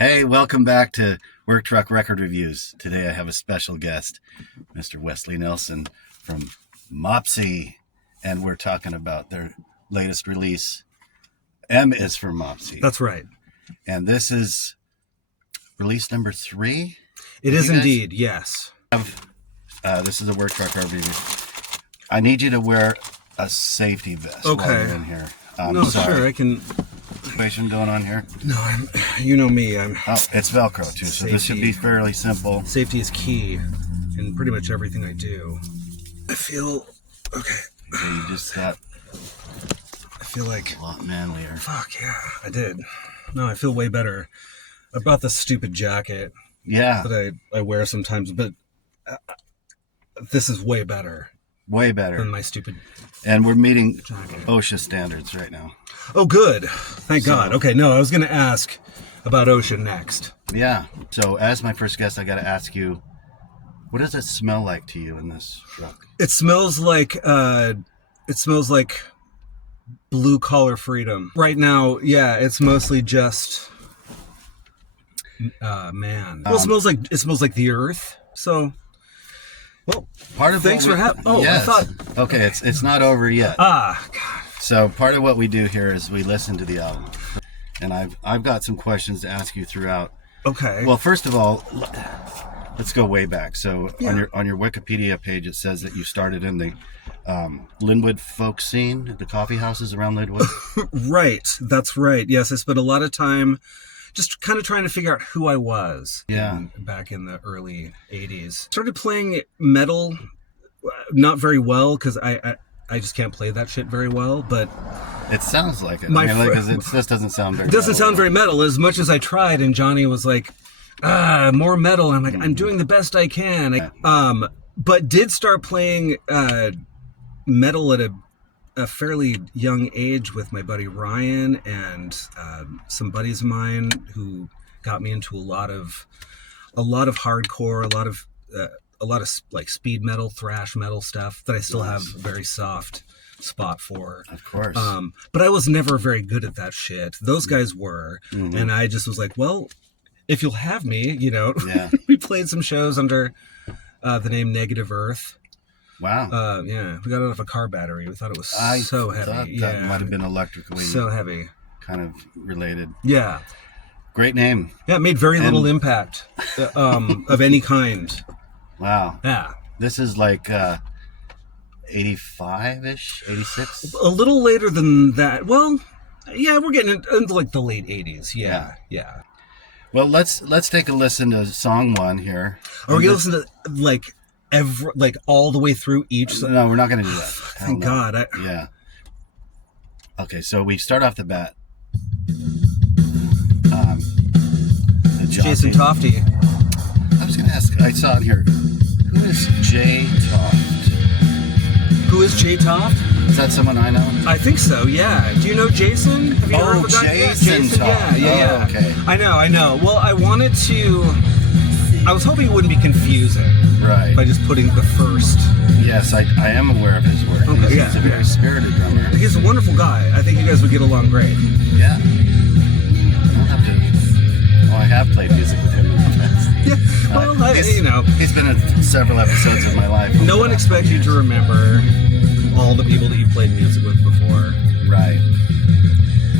Hey, welcome back to Work Truck Record Reviews. Today I have a special guest, Mr. Wes Nelson from Mopsey, and we're talking about their latest release. M is for Mopsey. That's right. And this is release number 3? It is indeed, yes. This is a Work Truck Record Review. I need you to wear a safety vest while you're in here. Sure, I can... Situation going on here? No, you know me. Oh, it's Velcro too, so this should be fairly simple. Safety is key in pretty much everything I do. I feel okay. You just got. I feel like a lot manlier. Fuck yeah, I did. No, I feel way better. I bought this stupid jacket. Yeah. That I wear sometimes, but this is way better. Way better than my stupid. And we're meeting jacket. OSHA standards right now. Oh, good. Thank God. Okay, no, I was going to ask about OSHA next. Yeah. So as my first guest, I got to ask you, what does it smell like to you in this truck? It smells like blue collar freedom. Right now, yeah, it's mostly just man. Well, it smells like the earth. So, well, part of thanks for having. Oh, yes. I thought. Okay, it's not over yet. Ah, God. So part of what we do here is we listen to the album, and I've got some questions to ask you throughout. Okay. Well, first of all, let's go way back. So yeah. on your Wikipedia page, it says that you started in the Linwood folk scene, the coffee houses around Linwood. Right. That's right. Yes, I spent a lot of time just kind of trying to figure out who I was. Yeah. Back in the early 80s. Started playing metal, not very well because I just can't play that shit very well, but it sounds like it. This doesn't sound very. It doesn't sound very metal. As much as I tried, and Johnny was like, more metal. And I'm like, I'm doing the best I can. But did start playing metal at a fairly young age with my buddy Ryan and some buddies of mine who got me into a lot of hardcore, a lot of like speed metal, thrash metal stuff that I still have a very soft spot for. Of course. But I was never very good at that shit. Those guys were. Mm-hmm. And I just was like, well, if you'll have me, Yeah. We played some shows under the name Negative Earth. Wow. Yeah. We got it off a car battery. We thought it was so heavy. That might have been electrically. So heavy. Kind of related. Yeah. Great name. Yeah, it made very little impact of any kind. Wow. Yeah. This is like 85-ish, 86? A little later than that. Well, yeah, we're getting into like the late 80s. Yeah. Well, let's take a listen to song 1 here. Are we going to listen to all the way through each? No, we're not going to do that. Thank God. Yeah. Okay, so we start off the bat. Jason Tofty. I was going to ask, I saw it here. Who is Jay Toft? Who is Jay Toft? Is that someone I know? I think so, yeah. Do you know Jason? Have you heard of that? Jason Toft. Yeah. Okay. I know. Well, I was hoping it wouldn't be confusing. Right. By just putting the first. Yes, I am aware of his work. Okay, he's a very spirited drummer. He's a wonderful guy. I think you guys would get along great. Yeah. I have played music with him in the past. Yeah, well, he's been in several episodes of my life. No one expects you to remember all the people that you played music with before. Right.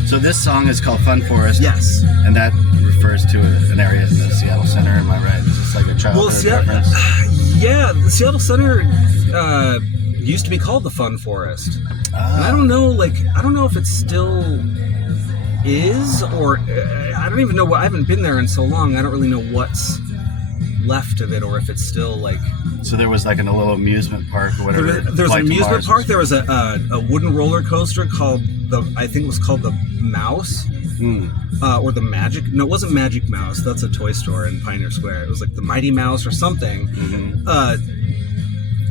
So this song is called Fun Forest. Yes. And that refers to an area in the Seattle Center, am I right? Is this like a childhood reference? Yeah, the Seattle Center used to be called the Fun Forest. And I don't know if it still is, or I don't even know I haven't been there in so long. I don't really know what's left of it, or if it's still like. So there was like a little amusement park or whatever. There's an amusement park. There was a wooden roller coaster called I think it was called the Mouse, or the Magic. No, it wasn't Magic Mouse. That's a toy store in Pioneer Square. It was like the Mighty Mouse or something. Mm-hmm.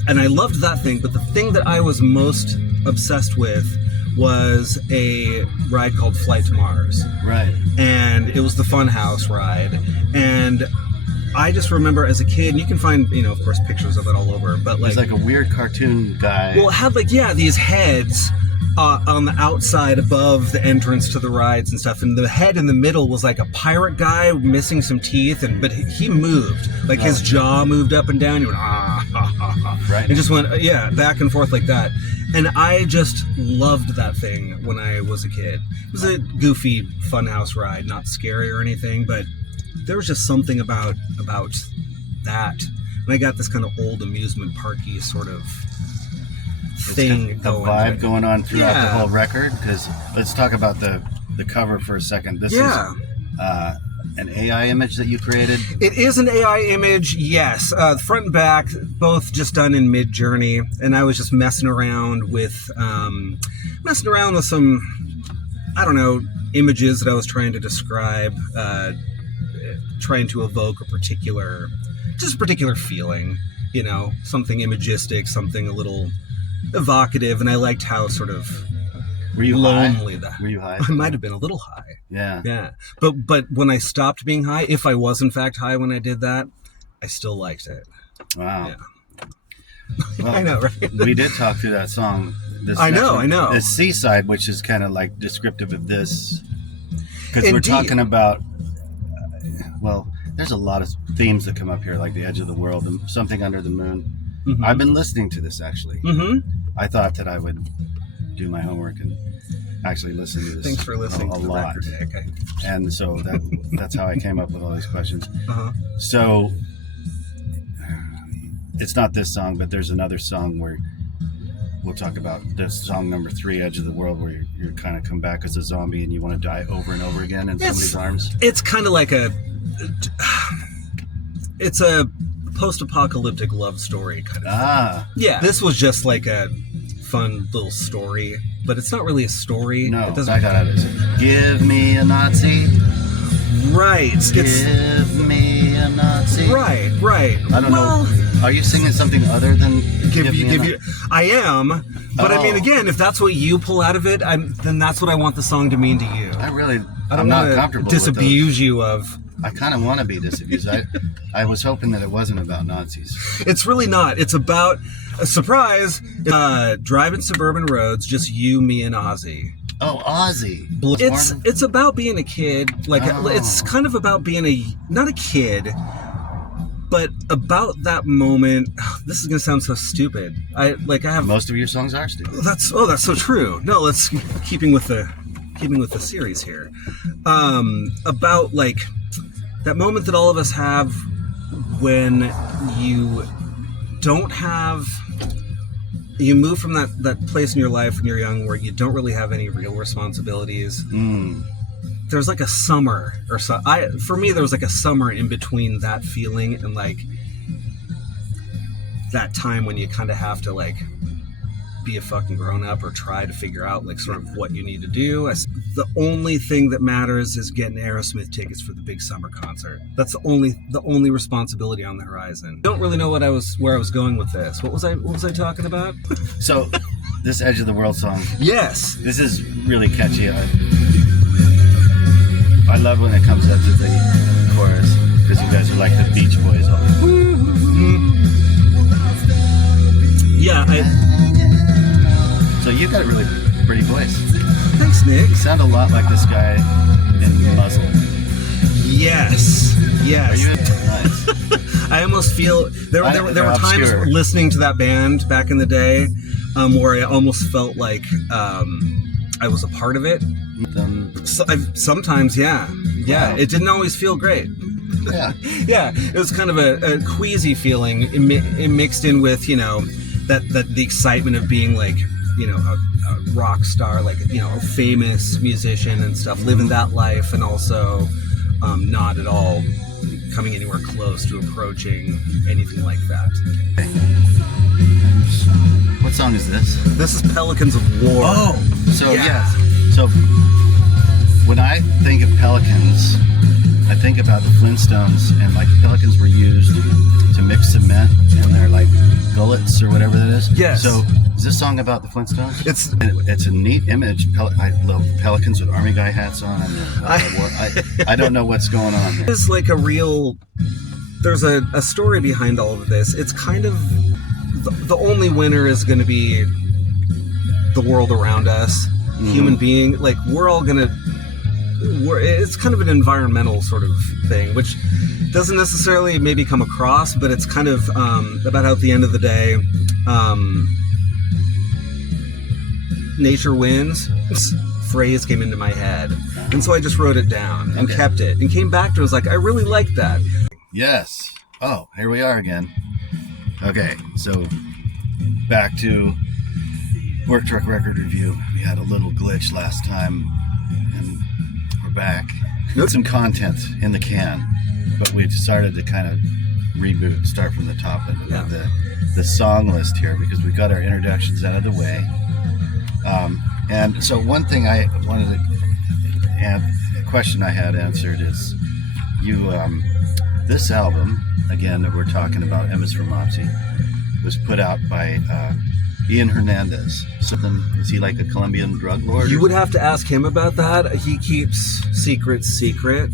And I loved that thing. But the thing that I was most obsessed with was a ride called Flight to Mars. Right. And it was the Funhouse ride. And I just remember as a kid, and you can find, of course, pictures of it all over, but He's like a weird cartoon guy. Well, it had these heads on the outside above the entrance to the rides and stuff, and the head in the middle was like a pirate guy missing some teeth, but he moved, like his jaw moved up and down. He went Right. and just went back and forth like that. And I just loved that thing when I was a kid. It was a goofy funhouse ride, not scary or anything, but there was just something about that. And I got this kind of old amusement parky sort of thing going. A vibe going on throughout the whole record. Because let's talk about the cover for a second. This is an AI image that you created. It is an AI image, yes. Front and back, both just done in Mid-Journey, and I was just messing around with some, I don't know, images that I was trying to describe, trying to evoke a particular feeling, you know, something imagistic, something a little evocative, and I liked how sort of lonely that. Were you high? I might have been a little high. Yeah. But when I stopped being high, if I was in fact high when I did that, I still liked it. Wow. Yeah. Well, I know, right? We did talk through that song. I know. The Seaside, which is kind of like descriptive of this, because we're Indeed. talking about. Well, there's a lot of themes that come up here, like the edge of the world and something under the moon. Mm-hmm. I've been listening to this actually. Mm-hmm. I thought that I would do my homework and actually listen to this. Thanks for listening a to the lot. record, Nick. And so that's how I came up with all these questions. Uh-huh. So it's not this song, but there's another song where we'll talk about this song number 3, Edge of the World, where you're kind of come back as a zombie and you want to die over and over again in somebody's arms. It's kind of like it's a post-apocalyptic love story kind of thing. Yeah, this was just like a fun little story, but it's not really a story. No, it doesn't. I got it. Give me a Nazi. Right. Give me a Nazi. Right. I don't know. Are you singing something other than give you? I am, but I mean, again, if that's what you pull out of it, then that's what I want the song to mean to you. I'm not comfortable disabuse you of. I kind of want to be disabused. I was hoping that it wasn't about Nazis. It's really not. It's about a surprise. Driving suburban roads, just you, me, and Ozzy. Oh, Ozzy. It's about being a kid. It's kind of about being not a kid, but about that moment. This is gonna sound so stupid. I have most of your songs are stupid. That's so true. No, let's keeping with the series here. About like that moment that all of us have when you move from that place in your life when you're young where you don't really have any real responsibilities. There's like a summer or so. For me, there was like a summer in between that feeling and like that time when you kind of have to like be a fucking grown up or try to figure out like sort of what you need to do. The only thing that matters is getting Aerosmith tickets for the big summer concert. That's the only responsibility on the horizon. Don't really know where I was going with this. What was I talking about? So this Edge of the World song. Yes. This is really catchy. I love when it comes up to the chorus because you guys are like the Beach Boys. Yeah, so you've got a really pretty voice. Thanks, Nick. You sound a lot like this guy in Muzzle. Yes. Are you nice? I almost feel there were times listening to that band back in the day where I almost felt like I was a part of it. Sometimes, yeah. Wow. It didn't always feel great. Yeah. Yeah, it was kind of a queasy feeling mixed in with, you know, that the excitement of being like, you know, a rock star, like, you know, a famous musician and stuff, living that life, and also not at all coming anywhere close to approaching anything like that. What song is this? This is Pelicans of War. Oh, so yeah. So when I think of Pelicans, I think about the Flintstones, and like pelicans were used to mix cement in their like gullets or whatever that is. Yes. So is this song about the Flintstones? It's a neat image. I love pelicans with army guy hats on. I don't know what's going on there. It's like there's a story behind all of this. It's kind of the only winner is going to be the world around us, human being, like it's kind of an environmental sort of thing, which doesn't necessarily maybe come across, but it's kind of about how at the end of the day, nature wins. Phrase came into my head, and so I just wrote it down and kept it and came back to it. I was like, I really like that. Yes. Oh, here we are again. Okay, so back to Work Truck Record Review. We had a little glitch last time, and we're back. Got some content in the can, but we decided to kind of reboot, start from the top of the song list here, because we got our introductions out of the way. And so one thing I wanted to add, a question I had answered is, this album, again, that we're talking about, M is for Mopsey, was put out by Ian Hernandez. Something, is he like a Colombian drug lord? You would have to ask him about that. He keeps secrets secret.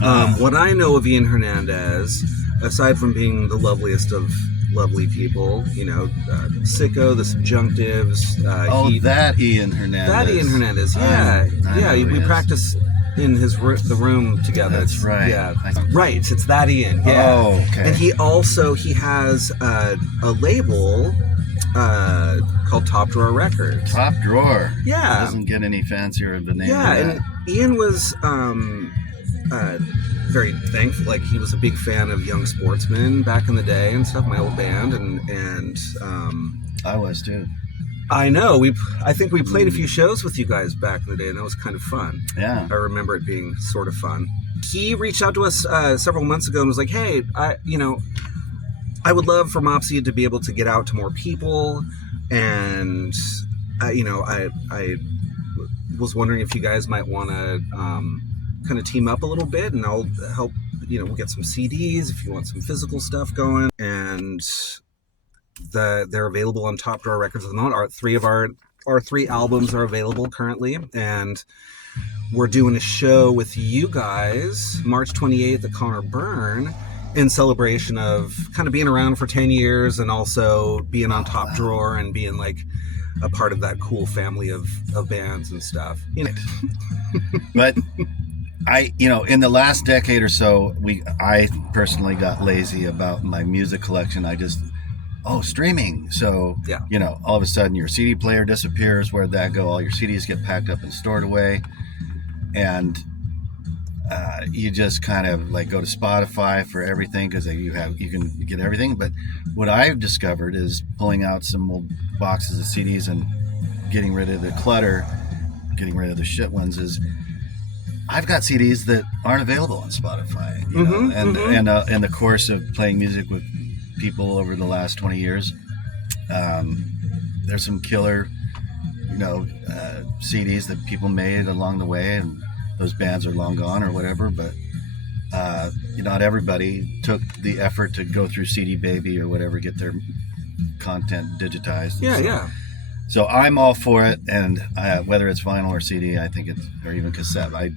What I know of Ian Hernandez, aside from being the loveliest of lovely people, Sicko, the Subjunctives. That Ian Hernandez. That Ian Hernandez, yeah. We practice in the room together. That's right. Yeah, right. It's that Ian. Yeah. Oh, okay. And he has a label called Top Drawer Records. Top Drawer. Yeah. It doesn't get any fancier of a name. Yeah, and Ian was very thankful. Like, he was a big fan of Young Sportsmen back in the day and stuff. My old band, and I was too. I know. I think we played a few shows with you guys back in the day, and that was kind of fun. Yeah. I remember it being sort of fun. He reached out to us several months ago and was like, "Hey, I would love for Mopsey to be able to get out to more people, and I was wondering if you guys might want to kind of team up a little bit, and I'll help. We'll get some CDs if you want some physical stuff going, and they're available on Top Drawer Records at the moment. Our three albums are available currently, and we're doing a show with you guys March 28th at Connor Byrne in celebration of kind of being around for 10 years and also being on Top Drawer and being like a part of that cool family of bands and stuff. But in the last decade or so, I personally got lazy about my music collection. Streaming. So, all of a sudden your CD player disappears. Where'd that go? All your CDs get packed up and stored away. And you just kind of like go to Spotify for everything, because you can get everything. But what I've discovered is pulling out some old boxes of CDs and getting rid of the clutter, getting rid of the shit ones, is I've got CDs that aren't available on Spotify. In the course of playing music with people over the last 20 years, there's some killer CDs that people made along the way, and those bands are long gone or whatever, but not everybody took the effort to go through CD Baby or whatever, get their content digitized. So I'm all for it, and whether it's vinyl or CD, I think or even cassette. I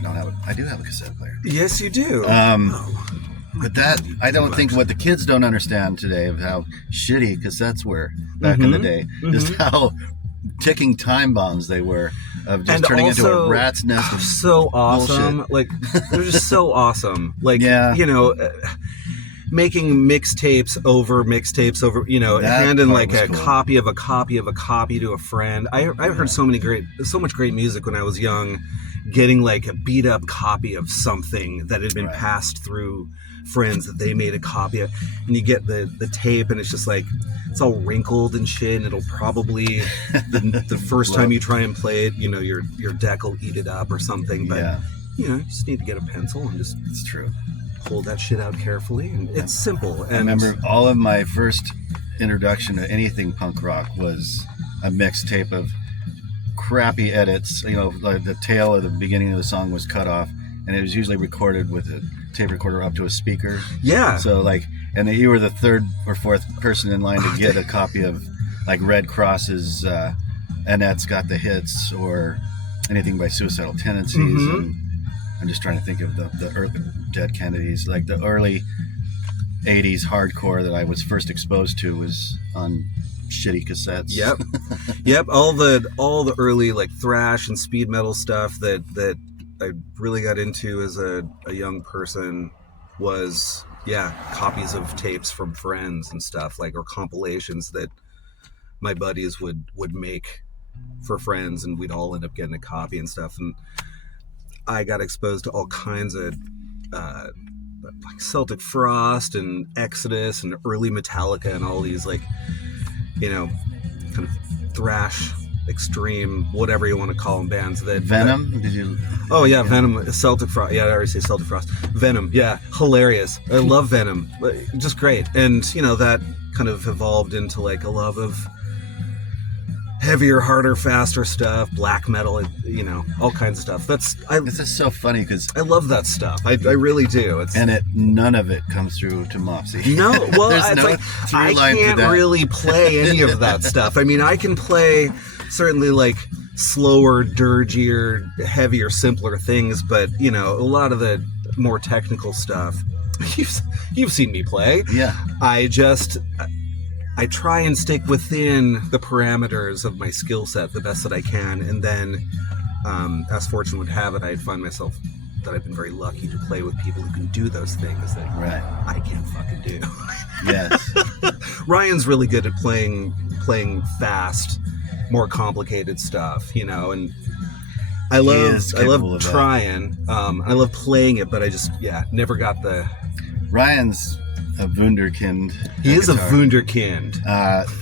do have a cassette player. Yes, you do. But that, I don't think what the kids don't understand today of how shitty cassettes were back in the day, just how ticking time bombs they were, of just turning into a rat's nest of so awesome. bullshit. Like, they're just so awesome. Like, making mixtapes over, handing like a cool. copy of a copy of a copy to a friend. I heard so much great music when I was young, getting like a beat up copy of something that had been passed through friends that they made a copy of, and you get the tape, and it's just like, it's all wrinkled and shit, and it'll probably the first time you try and play it, your deck will eat it up or something, but you just need to get a pencil and just, it's true, pull that shit out carefully, and it's simple. And I remember all of my first introduction to anything punk rock was a mixtape of crappy edits. Like the tail of the beginning of the song was cut off, and it was usually recorded with a tape recorder up to a speaker. Yeah. So and you were the third or fourth person in line to get a copy of like Red Cross's Annette's Got the Hits, or anything by Suicidal Tendencies. And I'm just trying to think of the early Dead Kennedys, like the early 80s hardcore that I was first exposed to was on shitty cassettes. Yep. Yep. All the early like thrash and speed metal stuff that I really got into as a young person was copies of tapes from friends and stuff, like, or compilations that my buddies would make for friends, and we'd all end up getting a copy and stuff. And I got exposed to all kinds of like Celtic Frost and Exodus and early Metallica and all these, like, you know, kind of thrash, extreme, whatever you want to call them, bands. That Venom? Did you? Oh yeah, Venom, Celtic Frost. Yeah, I already say Celtic Frost. Venom, yeah, hilarious. I love Venom, just great. And you know, that kind of evolved into like a love of heavier, harder, faster stuff, black metal, you know, all kinds of stuff. This is so funny because I love that stuff. I really do. None of it comes through to Mopsey. No, well, There's it's no like through I line to can't that. really play any of that stuff. I mean, I can play certainly like slower, dirgier, heavier, simpler things, but you know, a lot of the more technical stuff, you've seen me play. Yeah. I try and stick within the parameters of my skill set the best that I can, and then, as fortune would have it, I find myself that I've been very lucky to play with people who can do those things that I can't fucking do. Yes. Ryan's really good at playing fast, more complicated stuff, you know, and I love trying. I love playing it, but I just never got the. Ryan's a wunderkind. He is a wunderkind.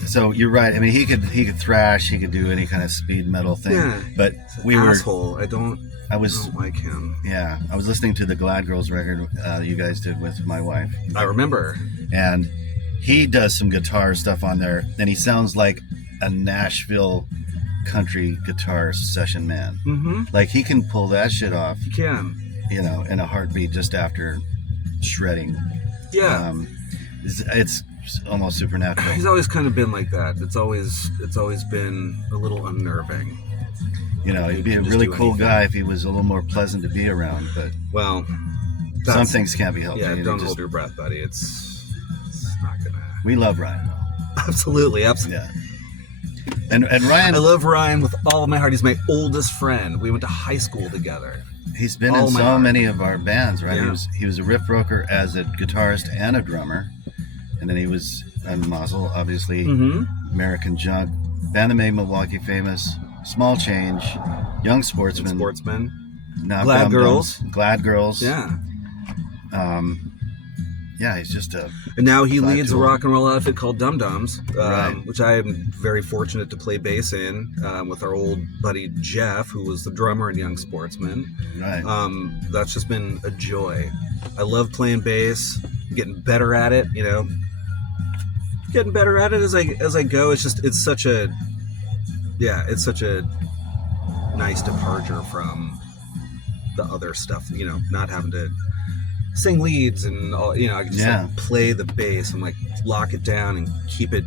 So you're right. I mean, he could thrash. He could do any kind of speed metal thing. Yeah. But Asshole. I don't like him. Yeah, I was listening to the Glad Girls record you guys did with my wife. I remember. And he does some guitar stuff on there. Then he sounds like a Nashville country guitar session man. Mm-hmm. Like he can pull that shit off. He can. You know, in a heartbeat, just after shredding. Yeah. It's almost supernatural. He's always kind of been like that. It's always been a little unnerving. You know, he'd be a really cool guy if he was a little more pleasant to be around, but well, some things can't be helped. Yeah, don't hold your breath, buddy. It's not gonna. We love Ryan, though. Absolutely. Yeah. And Ryan, I love Ryan with all of my heart. He's my oldest friend. We went to high school together. He's been in so many of our bands, right? Yeah. He was a riff rocker as a guitarist and a drummer, and then he was on Mazel, obviously. American Junk, band that made Milwaukee famous, Small Change, Young Sportsman, Glad Girls, yeah. Yeah, he's just a. And now he leads a rock and roll outfit called Dum Dums, right. Which I am very fortunate to play bass in with our old buddy Jeff, who was the drummer in Young Sportsman. Right. That's just been a joy. I love playing bass, getting better at it. You know, getting better at it as I go. It's such a nice departure from the other stuff. You know, not having to sing leads and all, you know, I can just like play the bass and like lock it down and keep it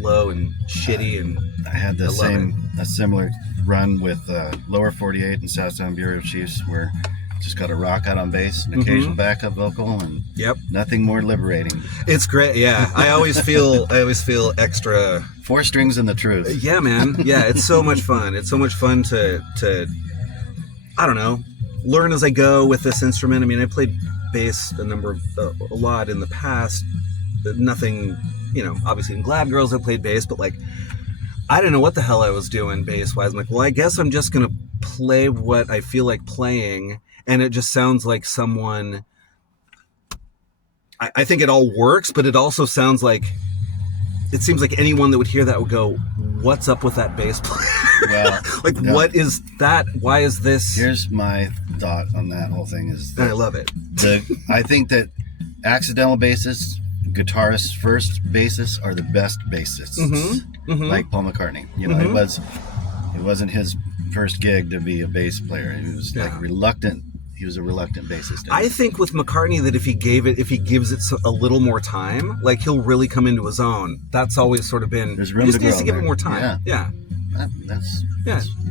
low and shitty. And I had a similar run with Lower 48 and Southtown Bureau of Chiefs, where just got to rock out on bass, an occasional backup vocal, and nothing more liberating. It's great. Yeah, I always feel extra. 4 strings and the truth. Yeah, man. Yeah, it's so much fun. It's so much fun to I don't know, learn as I go with this instrument. I mean, I played bass a lot in the past, but nothing, you know, obviously in Glad Girls I played bass, but like I didn't know what the hell I was doing bass wise. I'm like, well, I guess I'm just gonna play what I feel like playing, and it just sounds like someone. I think it all works, but it also sounds like it seems like anyone that would hear that would go, what's up with that bass player? Well, like, no. What is that? Why is this? Here's my thought on that whole thing is that I love it. I think that accidental bassists, guitarists first bassists are the best bassists. Like Paul McCartney. You know, it wasn't his first gig to be a bass player. He was like reluctant. He was a reluctant bassist. I think with McCartney that if he gives it a little more time, like he'll really come into his own. That's always sort of been. There's room to grow. He needs to give it more time. Yeah. That's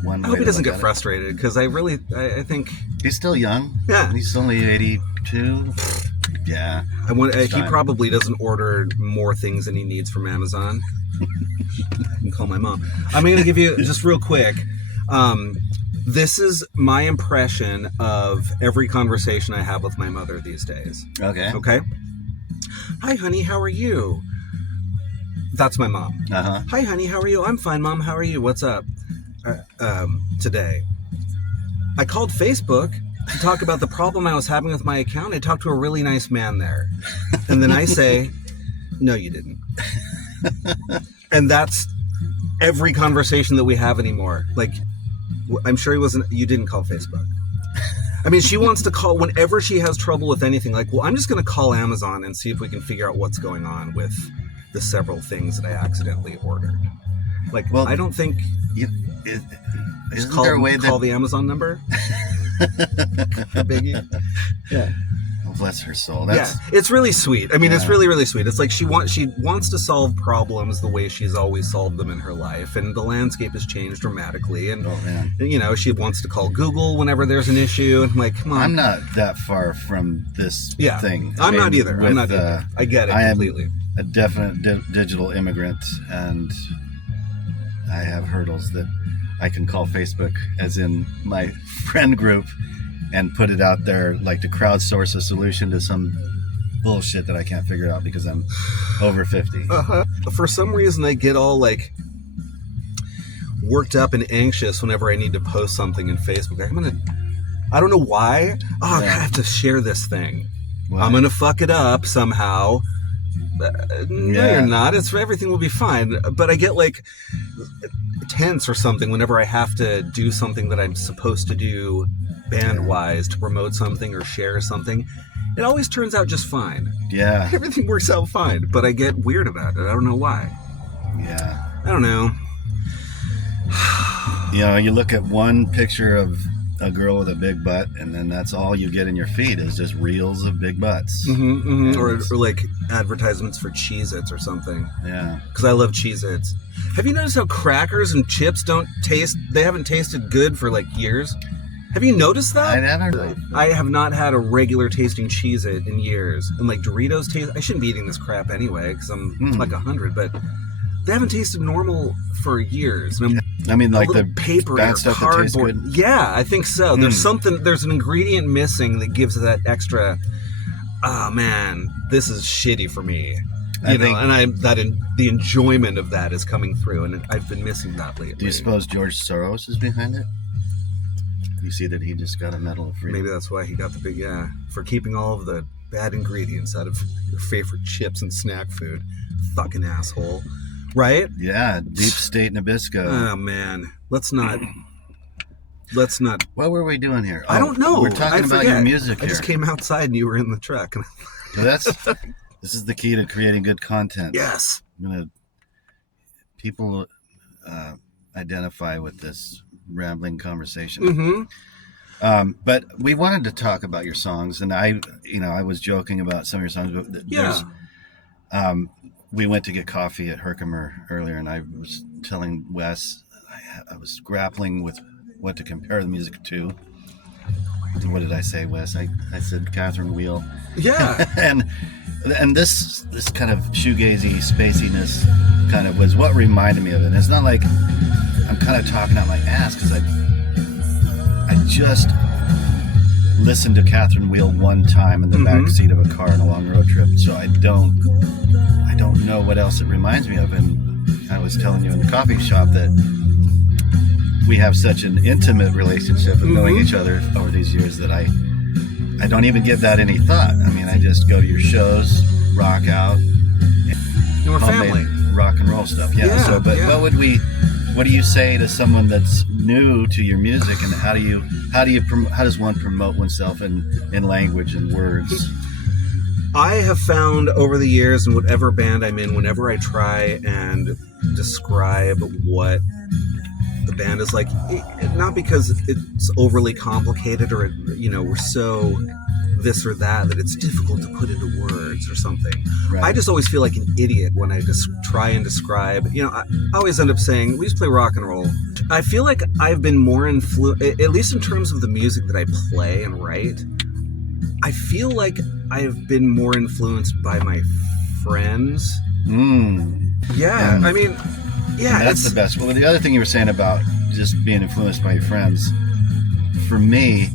one way. I hope he doesn't get frustrated, because I think he's still young. Yeah. He's only 82. Yeah. He probably doesn't order more things than he needs from Amazon. I can call my mom. I'm going to give you, just real quick, this is my impression of every conversation I have with my mother these days. Okay. Okay? Hi, honey, how are you? That's my mom. Uh-huh. Hi, honey, how are you? I'm fine, Mom. How are you? What's up? Today. I called Facebook to talk about the problem I was having with my account. I talked to a really nice man there. And then I say, no, you didn't. And that's every conversation that we have anymore. Like, I'm sure you didn't call Facebook. I mean, she wants to call whenever she has trouble with anything. Like, well, I'm just going to call Amazon and see if we can figure out what's going on with the several things that I accidentally ordered. Like, well, I don't think... Isn't there a way call the Amazon number? Biggie. Yeah. Oh, bless her soul. It's really sweet. I mean, it's really, really sweet. It's like she wants to solve problems the way she's always solved them in her life, and the landscape has changed dramatically. And you know, she wants to call Google whenever there's an issue. And I'm like, come on. I'm not that far from this thing. I'm not either. I'm not either. I get it completely. I'm a definite digital immigrant, and I have hurdles that I can call Facebook, as in my friend group, and put it out there, like to crowdsource a solution to some bullshit that I can't figure out because I'm over 50. For some reason, I get all like worked up and anxious whenever I need to post something in Facebook. I don't know why. I have to share this thing. Why? I'm gonna fuck it up somehow. No, you're not. Everything will be fine. But I get like tense or something whenever I have to do something that I'm supposed to do band-wise to promote something or share something. It always turns out just fine. Yeah. Everything works out fine, but I get weird about it. I don't know why. Yeah. I don't know. You know, you look at one picture of a girl with a big butt, and then that's all you get in your feed is just reels of big butts. Or like advertisements for Cheez-Its or something. Yeah. Because I love Cheez-Its. Have you noticed how crackers and chips they haven't tasted good for like years? Have you noticed that? I never. I have not had a regular tasting Cheez-It in years. And like Doritos taste, I shouldn't be eating this crap anyway because I'm like 100, but they haven't tasted normal for years. And I mean, like the paper bad or stuff cardboard. That tastes good? Yeah, I think so. There's an ingredient missing that gives it that extra, oh man, this is shitty for me. The enjoyment of that is coming through, and I've been missing that lately. Do you suppose George Soros is behind it? You see that he just got a Medal of Freedom. Maybe that's why he got the big, for keeping all of the bad ingredients out of your favorite chips and snack food. Fucking asshole. Right? Yeah, Deep State Nabisco. Oh, man. Let's not. What were we doing here? I don't know. We're talking about your music here. I just came outside and you were in the truck. This is the key to creating good content. Yes. People identify with this rambling conversation. But we wanted to talk about your songs, and I was joking about some of your songs, but we went to get coffee at Herkimer earlier, and I was telling Wes I was grappling with what to compare the music to. And what did I say, Wes? I said Catherine Wheel. Yeah. and this kind of shoegazy spaciness kind of was what reminded me of it. And it's not like I'm kind of talking out my ass because I just listened to Catherine Wheel one time in the back seat of a car on a long road trip, so I don't know what else it reminds me of. And I was telling you in the coffee shop that we have such an intimate relationship of knowing each other over these years that I don't even give that any thought. I mean, I just go to your shows, rock out, and we're family, rock and roll stuff. What do you say to someone that's new to your music, and how does one promote oneself in language and words? I have found over the years, in whatever band I'm in, whenever I try and describe what the band is like, not because it's overly complicated or we're so this or that it's difficult to put into words or something. Right. I just always feel like an idiot when I just try and describe. I always end up saying, we just play rock and roll. I feel like I've been more at least in terms of the music that I play and write, I feel like I've been more influenced by my friends Yeah, And- I mean, yeah, And that's it's the best. Well, the other thing you were saying about just being influenced by your friends, for me,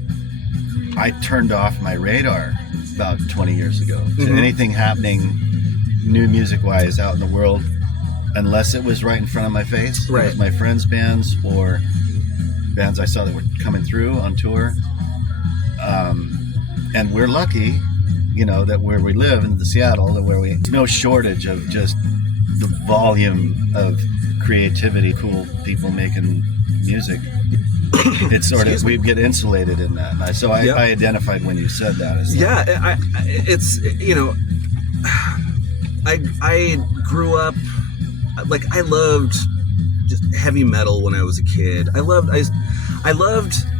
I turned off my radar about 20 years ago to Mhm. anything happening new music-wise out in the world, unless it was right in front of my face. Right. It was my friends' bands or bands I saw that were coming through on tour. And we're lucky, that where we live in Seattle, where no shortage of just the volume of creativity, cool people making music. It's sort of, we get insulated in that. And so Yep. I identified when you said that as yeah, it's I grew up like I loved just heavy metal when I was a kid. I loved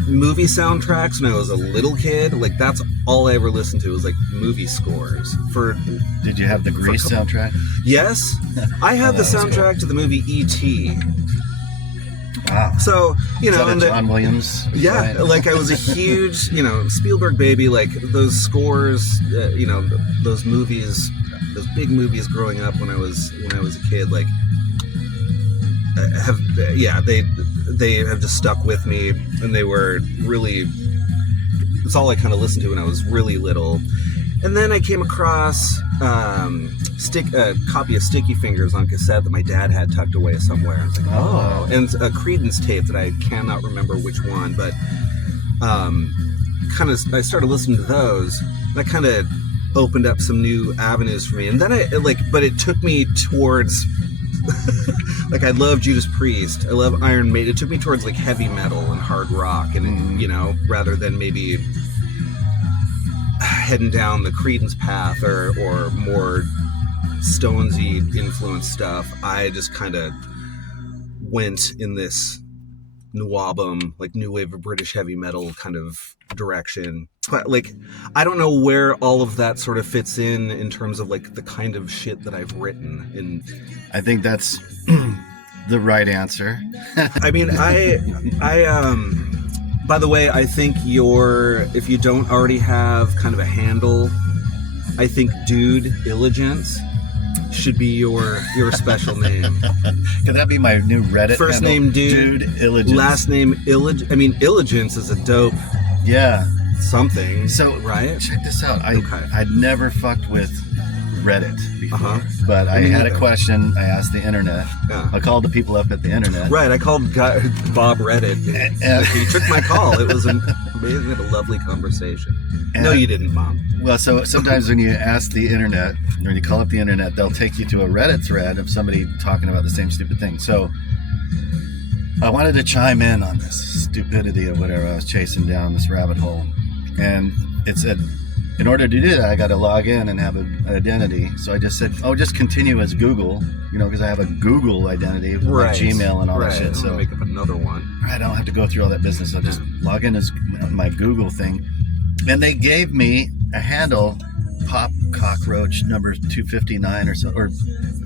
movie soundtracks when I was a little kid. Like that's all I ever listened to was like movie scores. Did you have the Grease soundtrack? Yes, I had the that was soundtrack cool. to the movie E.T. Wow. So Is that a and John Williams? yeah, song? like I was a huge, Spielberg baby. Like those scores, those movies, those big movies growing up when I was a kid. Like they have just stuck with me, and they were really. It's all I kind of listened to when I was really little. And then I came across a copy of Sticky Fingers on cassette that my dad had tucked away somewhere. I was like, oh. And a Creedence tape that I cannot remember which one, but I started listening to those. That kind of opened up some new avenues for me. And then but it took me towards, like I love Judas Priest. I love Iron Maiden. It took me towards like heavy metal and hard rock, and rather than maybe heading down the Creedence path or more Stonesy influenced stuff. I just kind of went in this NWABM, like new wave of British heavy metal kind of direction. But like, I don't know where all of that sort of fits in terms of like the kind of shit that I've written. And I think that's the right answer. I mean, by the way, I think if you don't already have kind of a handle, I think Dude Illigence should be your special name. Could that be my new Reddit First handle? name Dude, Illigence. last name Illigence. I mean, Illigence is a dope something. So right? Check this out. Okay. I'd never fucked with Reddit before, but I Me had a neither. question. I asked the internet. Yeah. I called the people up at the internet. Right, I called Bob Reddit. He took my call. It was amazing. We had a lovely conversation. No, you didn't, Mom. Well, so sometimes when you ask the internet, or when you call up the internet, they'll take you to a Reddit thread of somebody talking about the same stupid thing. So I wanted to chime in on this stupidity or whatever I was chasing down this rabbit hole. And it said, in order to do that, I got to log in and have an identity. So I just said, just continue as Google, because I have a Google identity with my Gmail and all that shit. So make up another one. I don't have to go through all that business. I'll just log in as my Google thing. And they gave me a handle, Pop Cockroach number 259 or so, or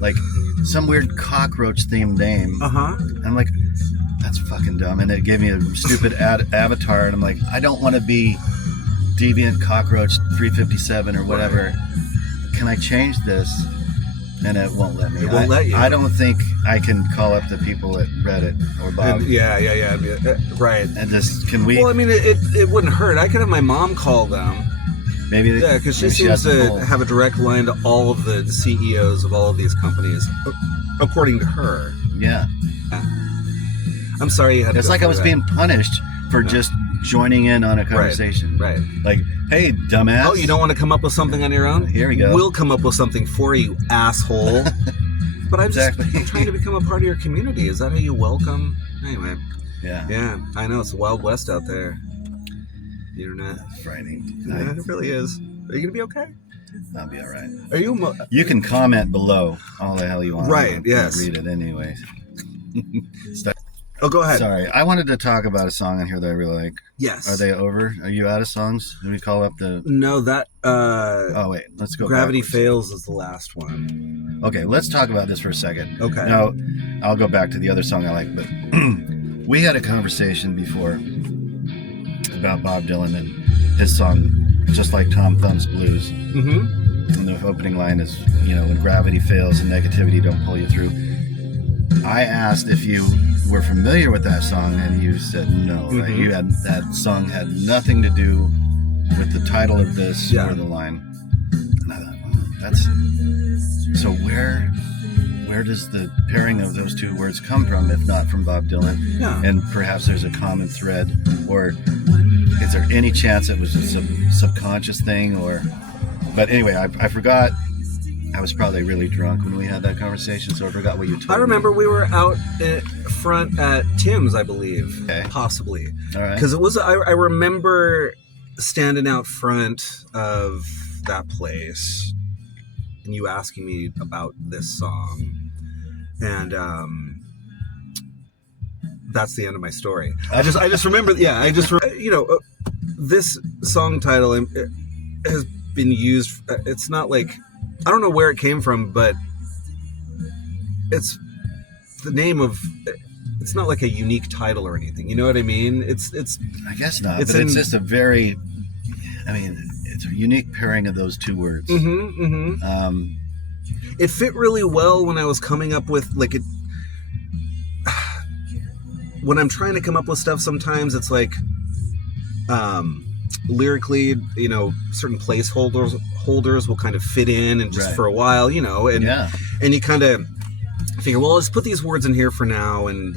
like some weird cockroach themed name. I'm like, that's fucking dumb. And it gave me a stupid avatar, and I'm like, I don't want to be Deviant Cockroach 357 or whatever. Right. Can I change this? And it won't let me. It won't let you. I don't think I can call up the people at Reddit or Bob. Right. And just, can we? Well, I mean, it wouldn't hurt. I could have my mom call them. Maybe. Yeah, because she seems to have a direct line to all of the CEOs of all of these companies, according to her. Yeah. I'm sorry you had to It's like I was being punished for just joining in on a conversation. Right. Like, hey, dumbass. Oh, you don't want to come up with something on your own? Here we go. We'll come up with something for you, asshole. But I'm Exactly. I'm trying to become a part of your community. Is that how you welcome? Anyway. Yeah. Yeah, I know. It's the Wild West out there. The internet. It's frightening. Yeah, it really is. Are you going to be okay? I'll be all right. Are you... You can comment below all the hell you want. Right, yes. Read it anyways. Oh, go ahead. Sorry. I wanted to talk about a song on here that I really like. Yes. Are they over? Are you out of songs? Did we call up the... No, that... oh, wait. Let's go Gravity backwards. Fails is the last one. Okay, let's talk about this for a second. Okay. Now, I'll go back to the other song I like, but we had a conversation before about Bob Dylan and his song, Just Like Tom Thumb's Blues. Mm-hmm. And the opening line is, when gravity fails and negativity don't pull you through. I asked if you were familiar with that song, and you said no. Mm-hmm. Right? That song had nothing to do with the title of this or the line. And I thought, that's so. Where does the pairing of those two words come from, if not from Bob Dylan? Yeah. And perhaps there's a common thread, or is there any chance it was a subconscious thing? But anyway, I forgot. I was probably really drunk when we had that conversation, so I forgot what you told me. I remember we were out front at Tim's, I believe. Okay. Possibly. All right. Because it was, I remember standing out front of that place and you asking me about this song. And that's the end of my story. I just remember, this song title has been used. It's not like, I don't know where it came from, but it's the name of. It's not like a unique title or anything. You know what I mean? It's. I guess not. It's just a very. I mean, it's a unique pairing of those two words. Mm-hmm, mm-hmm. It fit really well when I was coming up with it. When I'm trying to come up with stuff, sometimes it's like. Lyrically, certain placeholders will kind of fit in, and just for a while, and you kind of figure, well, let's put these words in here for now, and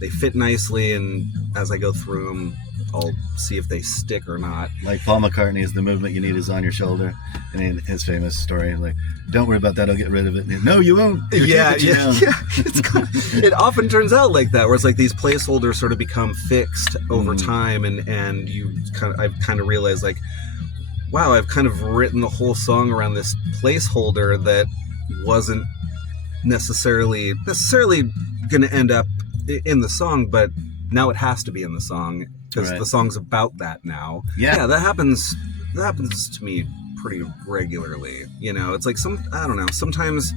they fit nicely, and as I go through them, I'll see if they stick or not. Like Paul McCartney is the movement you need is on your shoulder, and in his famous story, like, don't worry about that, I'll get rid of it. No, you won't. Yeah. It often turns out like that, where it's like these placeholders sort of become fixed over time, and I've kind of realized, like, wow, I've kind of written the whole song around this placeholder that wasn't necessarily going to end up in the song, but now it has to be in the song because the song's about that now. Yeah, that happens to me pretty regularly. It's like I don't know, sometimes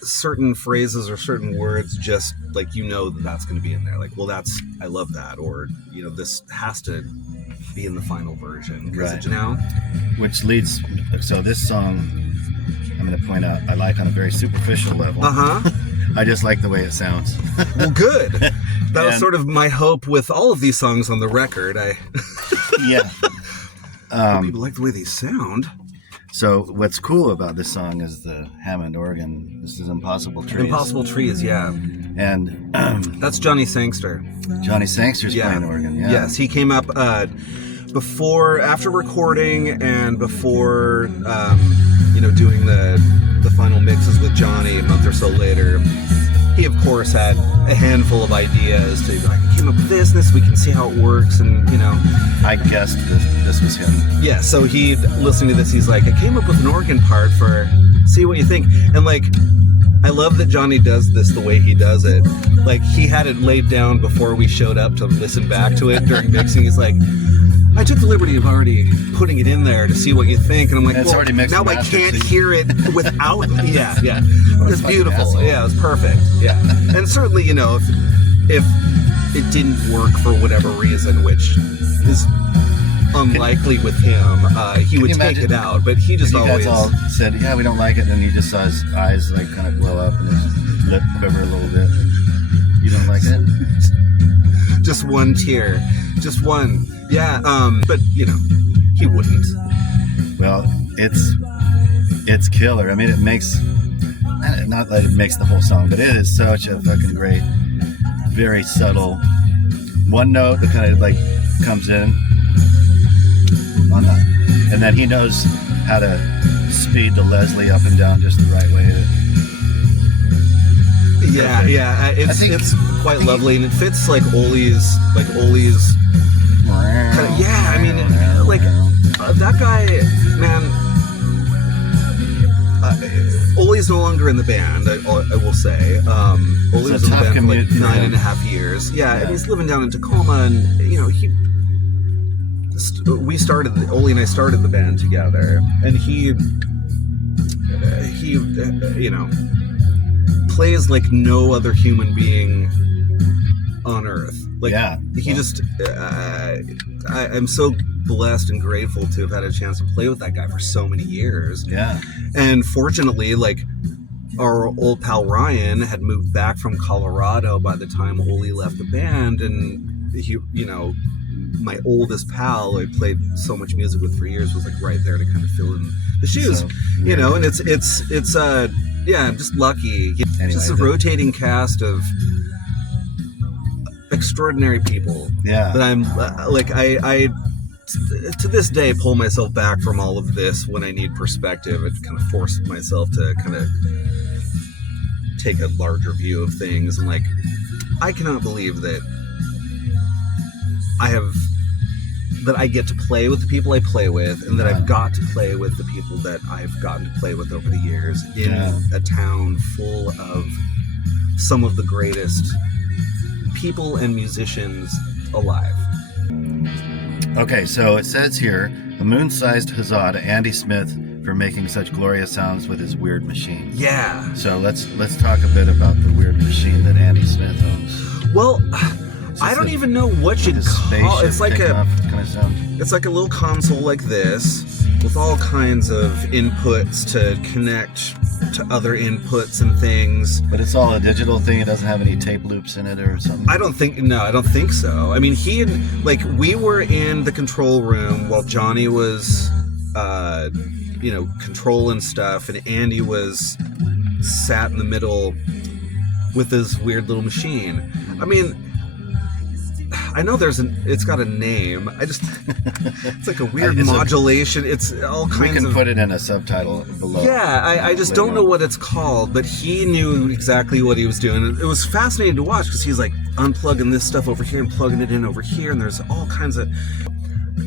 certain phrases or certain words just like that's going to be in there. Like, well, I love that, or this has to be in the final version. Right. Which leads. So this song, I'm going to point out, I like on a very superficial level. I just like the way it sounds. Well, good. That was sort of my hope with all of these songs on the record. Yeah. People like the way they sound. So what's cool about this song is the Hammond organ. This is Impossible Trees. Impossible Trees, yeah. And that's Johnny Sangster. Johnny Sangster's playing organ, yeah. Yes, he came up after recording and before doing the final mixes with Johnny a month or so later. He, of course, had a handful of ideas to like, I came up with this, we can see how it works, and I guessed this was him. Yeah, so he, listening to this, he's like, I came up with an organ part see what you think. And like, I love that Johnny does this the way he does it. Like, he had it laid down before we showed up to listen back to it during mixing. He's like, I took the liberty of already putting it in there to see what you think. And I'm like, well, now I can't hear it without. Yeah. It's beautiful. Yeah, it's perfect. Yeah. And certainly, if it didn't work for whatever reason, which is unlikely with him, he would take it out. But he just always all said, yeah, we don't like it. And then he just saw his eyes like kind of blow up and his lip quiver a little bit. You don't like it? Just one tear. Just one. Yeah, but, he wouldn't. Well, it's killer. I mean, it makes, not that it makes the whole song, but it is such a fucking great, very subtle, one note that kind of like comes in on that. And then he knows how to speed the Leslie up and down just the right way. Yeah, it's quite lovely, and it fits like Ole's yeah, I mean, like, that guy, man, Ole's no longer in the band, I will say. Ole was in the band for like 9.5 years. Yeah, and he's living down in Tacoma, and, Ole and I started the band together, and he plays like no other human being on earth. Like, yeah. he just, I'm so blessed and grateful to have had a chance to play with that guy for so many years. Yeah. And fortunately, like, our old pal Ryan had moved back from Colorado by the time Oli left the band, and he, you know, my oldest pal who I played so much music with for years was like right there to kind of fill in the shoes, So, you know. And it's yeah, I'm just lucky. Anyway, just a rotating cast of extraordinary people. Yeah. That I'm like I to this day pull myself back from all of this when I need perspective and kind of force myself to kind of take a larger view of things. And like, I cannot believe that I get to play with the people I play with, and that I've got to play with the people that I've gotten to play with over the years in a town full of some of the greatest people and musicians alive. Okay, so it says here, a moon-sized huzzah to Andy Smith for making such glorious sounds with his weird machine. Yeah. So let's talk a bit about the weird machine that Andy Smith owns. Well, I don't even know what you'd call it. It's like kind of sound. It's like a little console like this with all kinds of inputs to connect to other inputs and things. But it's all a digital thing. It doesn't have any tape loops in it or something. I don't think so. I mean, we were in the control room while Johnny was, controlling stuff, and Andy was sat in the middle with this weird little machine. I mean, I know it's got a name. It's like a weird modulation. It's all kinds of... We can put it in a subtitle below. Yeah, I just don't know what it's called, but he knew exactly what he was doing. It was fascinating to watch because he's like unplugging this stuff over here and plugging it in over here, and there's all kinds of...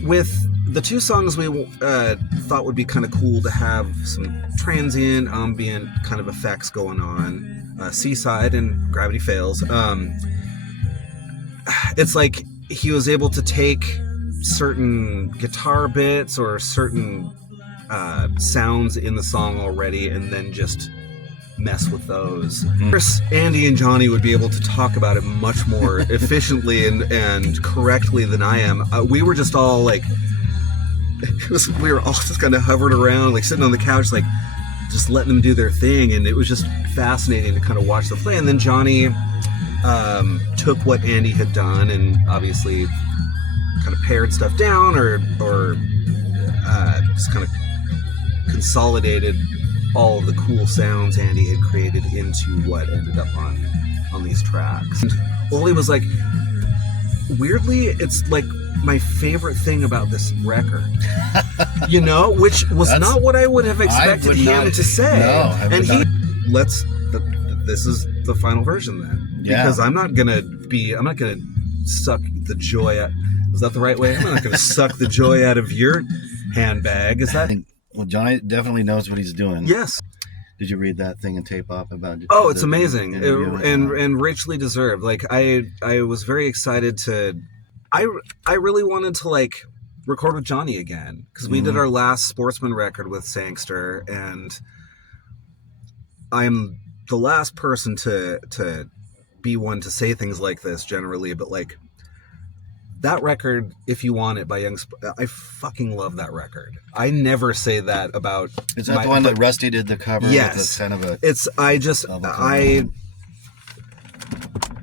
With the two songs we thought would be kind of cool to have some transient, ambient kind of effects going on, Seaside and Gravity Fails. It's like he was able to take certain guitar bits or certain sounds in the song already and then just mess with those. Of course, Andy and Johnny would be able to talk about it much more efficiently and correctly than I am. We were just all like, we were all just kind of hovering around, like sitting on the couch, like just letting them do their thing. And it was just fascinating to kind of watch them play. And then Johnny took what Andy had done and obviously kind of pared stuff down or just kind of consolidated all of the cool sounds Andy had created into what ended up on these tracks. And Oli was like, weirdly, it's like my favorite thing about this record, which was not what I would have expected him to say. No, and this is the final version then. Yeah. Because I'm not gonna suck the joy out. Is that the right way? I'm not gonna suck the joy out of your handbag. Is that? Well, Johnny definitely knows what he's doing. Yes. Did you read that thing in Tape Op about? Oh, it's amazing, and richly deserved. Like I was very excited to. I really wanted to like record with Johnny again because we did our last Sportsman record with Sangster, and I'm the last person to be one to say things like this generally, but like that record, If You Want It by I fucking love that record. I never say that about. Is that the one that Rusty did the cover? Yes, with kind of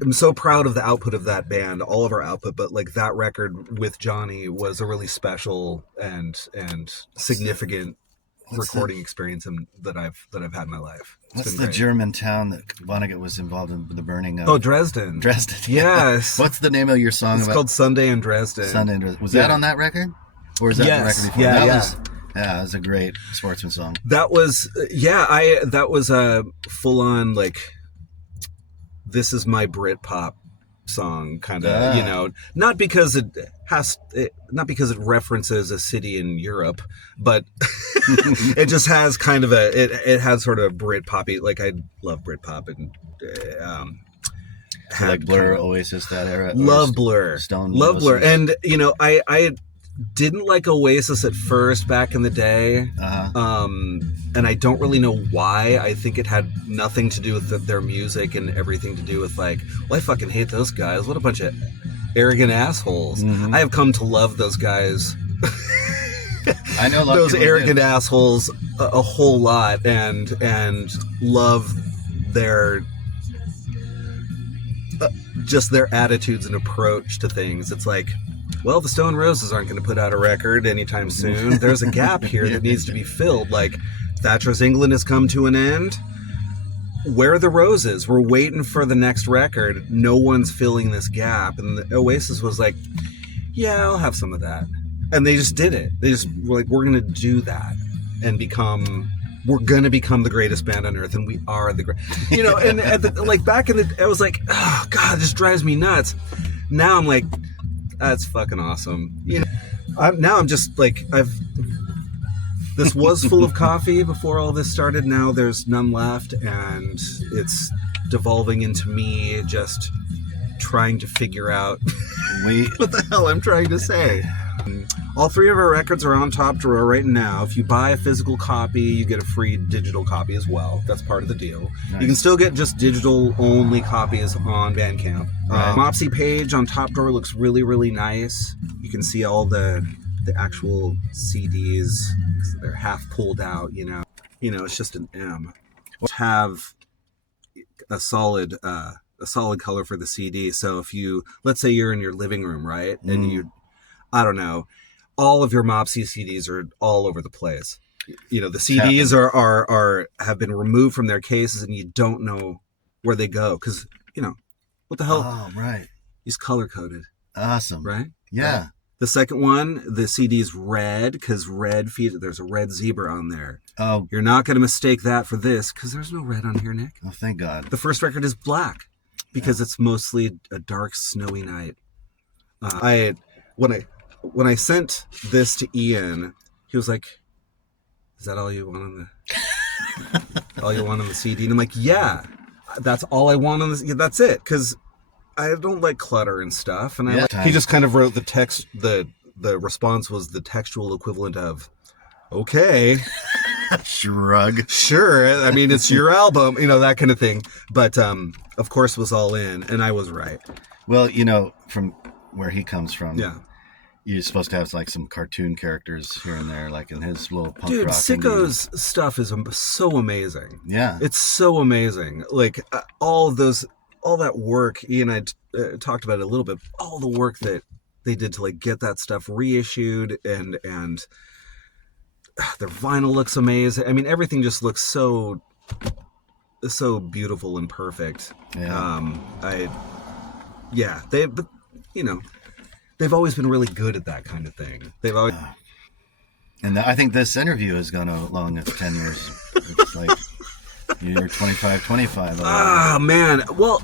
I'm so proud of the output of that band, all of our output, but like that record with Johnny was a really special and significant recording experience that I've had in my life. What's the German town that Vonnegut was involved in the burning of? Oh, Dresden. Dresden. Yes. What's the name of your song? It's called Sunday in Dresden. Sunday in Dresden. Was that on that record? Or was that the record before? That was a great Sportsman song. That was, that was a full-on, like, this is my Britpop song, kind of, not because it references a city in Europe, but it just has kind of it has sort of Britpoppy, like I love Britpop and like Blur, Oasis, that era. Love Blur, Stone, love Blur, and I didn't like Oasis at first back in the day. And I don't really know why. I think it had nothing to do with their music and everything to do with like, well, I fucking hate those guys. What a bunch of arrogant assholes. I have come to love those guys. I know those arrogant assholes a whole lot, and love their just their attitudes and approach to things. It's like, well, the Stone Roses aren't going to put out a record anytime soon. There's a gap here that needs to be filled. Like, Thatcher's England has come to an end. Where are the Roses? We're waiting for the next record. No one's filling this gap. And the Oasis was like, yeah, I'll have some of that. And they just did it. They just were like, we're going to do that and we're going to become the greatest band on earth. And we are the great, you know, and like back in the, I was like, oh God, this drives me nuts. Now I'm like, that's fucking awesome. You know, now I'm just like, this was full of coffee before all this started. Now there's none left, and it's devolving into me just trying to figure out what the hell I'm trying to say. All three of our records are on Top Drawer right now. If you buy a physical copy, you get a free digital copy as well. That's part of the deal. Nice. You can still get just digital-only copies on Bandcamp. Mopsey page on Top Drawer looks really, really nice. You can see all the actual CDs. They're half pulled out, you know. You know, it's just an M. Have a solid color for the CD. So if you, let's say you're in your living room, right? And you, I don't know, all of your Mopsey CDs are all over the place. You know, the CDs have been removed from their cases, and you don't know where they go because, you know, what the hell? Oh, right. He's color coded. Awesome. Right? Yeah. Right. The second one, the CD's red because there's a red zebra on there. Oh. You're not going to mistake that for this because there's no red on here, Nick. Oh, thank God. The first record is black because it's mostly a dark, snowy night. When I sent this to Ian, he was like, "Is that all you want on the CD?" And I'm like, "Yeah, that's all I want on this. Yeah, that's it." Because I don't like clutter and stuff. And he just kind of wrote the text. The response was the textual equivalent of, "Okay." Shrug. Sure. I mean, it's your album, you know, that kind of thing. But of course, was all in, and I was right. Well, you know, from where he comes from, yeah. You're supposed to have like some cartoon characters here and there, like in his little punk rock. Dude, Sicko's stuff is so amazing. Yeah, it's so amazing. Like all that work. Ian and I talked about it a little bit. All the work that they did to like get that stuff reissued, and their vinyl looks amazing. I mean, everything just looks so beautiful and perfect. Yeah. But you know. They've always been really good at that kind of thing. They've always... And I think this interview has gone along its 10 years. It's like you're 25. Ah, man. Well,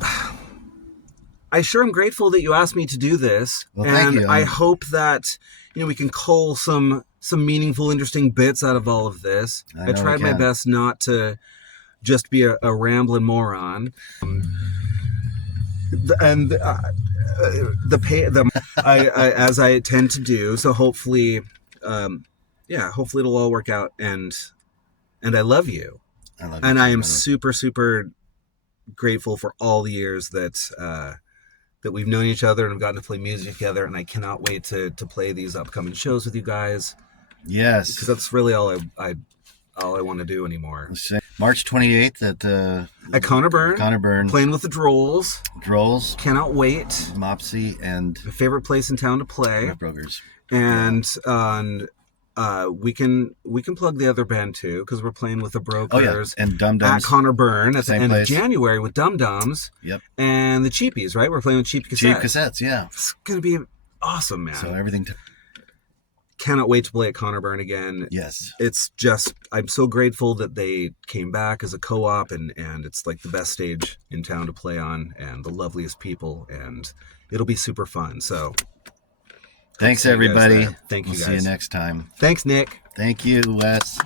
I sure am grateful that you asked me to do this. Well, thank you. I hope that, you know, we can cull some meaningful, interesting bits out of all of this. I tried my best not to just be a rambling moron. As I tend to do, so hopefully it'll all work out, and I love you. And I am super, super grateful for all the years that we've known each other and have gotten to play music together, and I cannot wait to play these upcoming shows with you guys. Yes, because that's really all I want to do anymore. March 28th at Connor Byrne, playing with the Drolls. Cannot wait. Mopsey and my favorite place in town to play. Brokers. And we can plug the other band too because we're playing with the Brokers. And Dum Dums at Connor Byrne at the end place. Of January with Dum Dums. Yep. And the Cheapies, right? We're playing with Cheap Cassettes. Cheap Cassettes, yeah. It's gonna be awesome, man. So everything. Cannot wait to play at Connor Byrne again. Yes. It's just, I'm so grateful that they came back as a co-op, and it's like the best stage in town to play on, and the loveliest people, and it'll be super fun. So thanks, everybody. Thank you, guys. We'll see you next time. Thanks, Nick. Thank you, Wes.